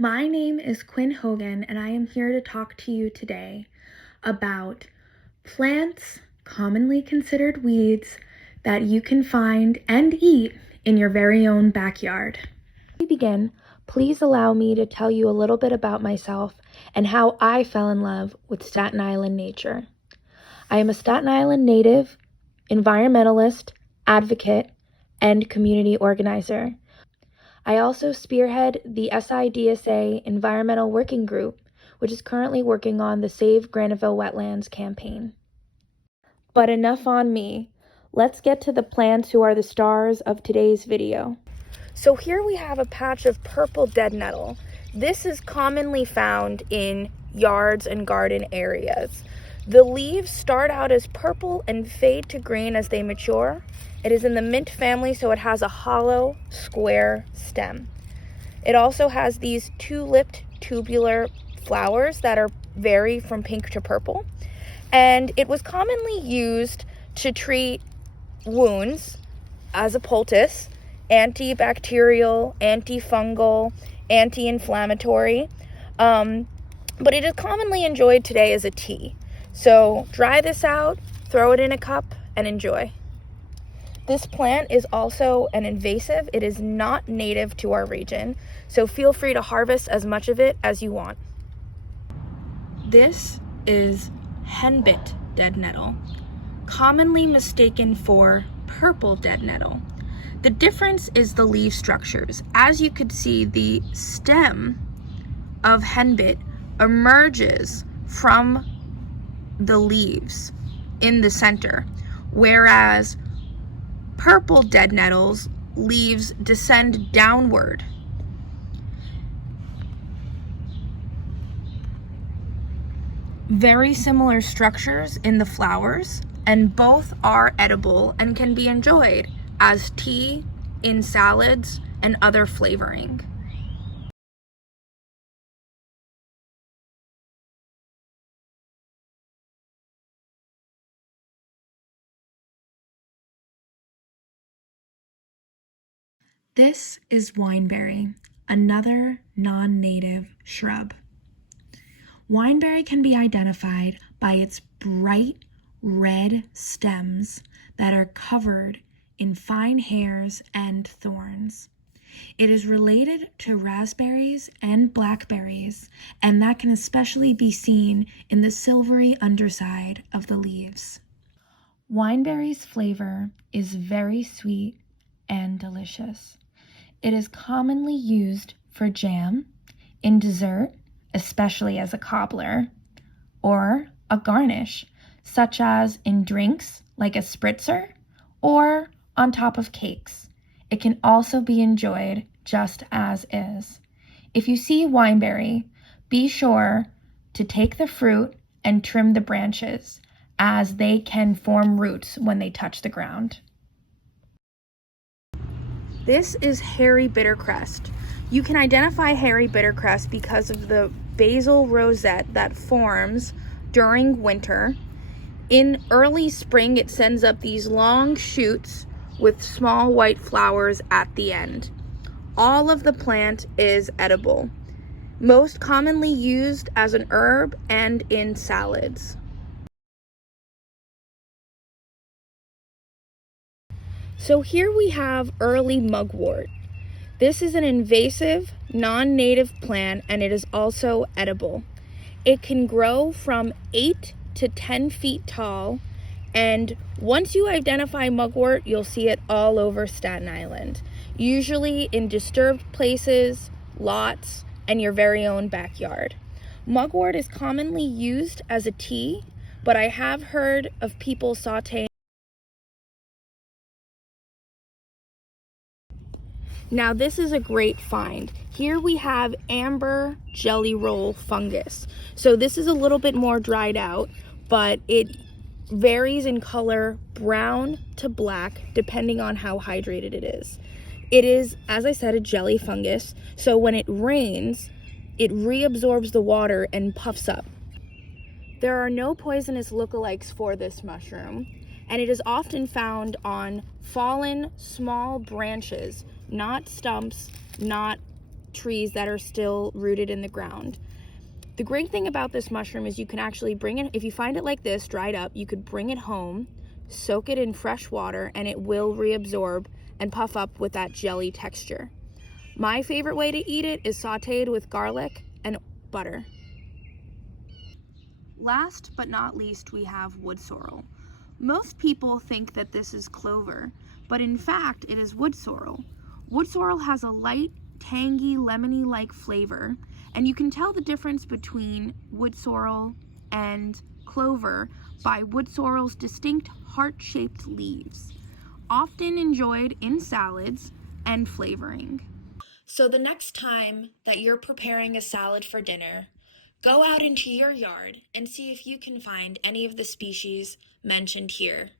My name is Kwynn Hogan, and I am here to talk to you today about plants, commonly considered weeds, that you can find and eat in your very own backyard. Before we begin, please allow me to tell you a little bit about myself and how I fell in love with Staten Island nature. I am a Staten Island native, environmentalist, advocate, and community organizer. I also spearhead the SIDSA Environmental Working Group, which is currently working on the Save Graniteville Wetlands campaign. But enough on me. Let's get to the plants who are the stars of today's video. So here we have a patch of purple dead nettle. This is commonly found in yards and garden areas. The leaves start out as purple and fade to green as they mature. It is in the mint family, so it has a hollow, square stem. It also has these two-lipped tubular flowers that vary from pink to purple. And it was commonly used to treat wounds as a poultice, antibacterial, antifungal, anti-inflammatory. But it is commonly enjoyed today as a tea. So dry this out, throw it in a cup, and enjoy. This plant is also an invasive. It is not native to our region, so feel free to harvest as much of it as you want. This is henbit dead nettle, commonly mistaken for purple dead nettle. The difference is the leaf structures. As you could see, the stem of henbit emerges from the leaves in the center, whereas purple dead nettle's leaves descend downward. Very similar structures in the flowers, and both are edible and can be enjoyed as tea, in salads, and other flavoring. This is Wineberry, another non-native shrub. Wineberry can be identified by its bright red stems that are covered in fine hairs and thorns. It is related to raspberries and blackberries, and that can especially be seen in the silvery underside of the leaves. Wineberry's flavor is very sweet and delicious. It is commonly used for jam, in dessert, especially as a cobbler, or a garnish, such as in drinks like a spritzer or on top of cakes. It can also be enjoyed just as is. If you see wineberry, be sure to take the fruit and trim the branches, as they can form roots when they touch the ground. This is hairy bittercrest. You can identify hairy bittercrest because of the basal rosette that forms during winter. In early spring, it sends up these long shoots with small white flowers at the end. All of the plant is edible, most commonly used as an herb and in salads. So here we have early mugwort. This is an invasive, non-native plant, and it is also edible. It can grow from 8 to 10 feet tall, and once you identify mugwort, you'll see it all over Staten Island, usually in disturbed places, lots, and your very own backyard. Mugwort is commonly used as a tea, but I have heard of people sauteing. Now this is a great find. Here we have amber jelly roll fungus. So this is a little bit more dried out, but it varies in color brown to black depending on how hydrated it is. It is, as I said, a jelly fungus. So when it rains, it reabsorbs the water and puffs up. There are no poisonous lookalikes for this mushroom, and it is often found on fallen small branches, not stumps, not trees that are still rooted in the ground. The great thing about this mushroom is you can actually bring it, if you find it like this, dried up, you could bring it home, soak it in fresh water, and it will reabsorb and puff up with that jelly texture. My favorite way to eat it is sauteed with garlic and butter. Last but not least, we have wood sorrel. Most people think that this is clover, but in fact, it is wood sorrel. Wood sorrel has a light, tangy, lemony-like flavor, and you can tell the difference between wood sorrel and clover by wood sorrel's distinct heart-shaped leaves, often enjoyed in salads and flavoring. So the next time that you're preparing a salad for dinner, go out into your yard and see if you can find any of the species mentioned here.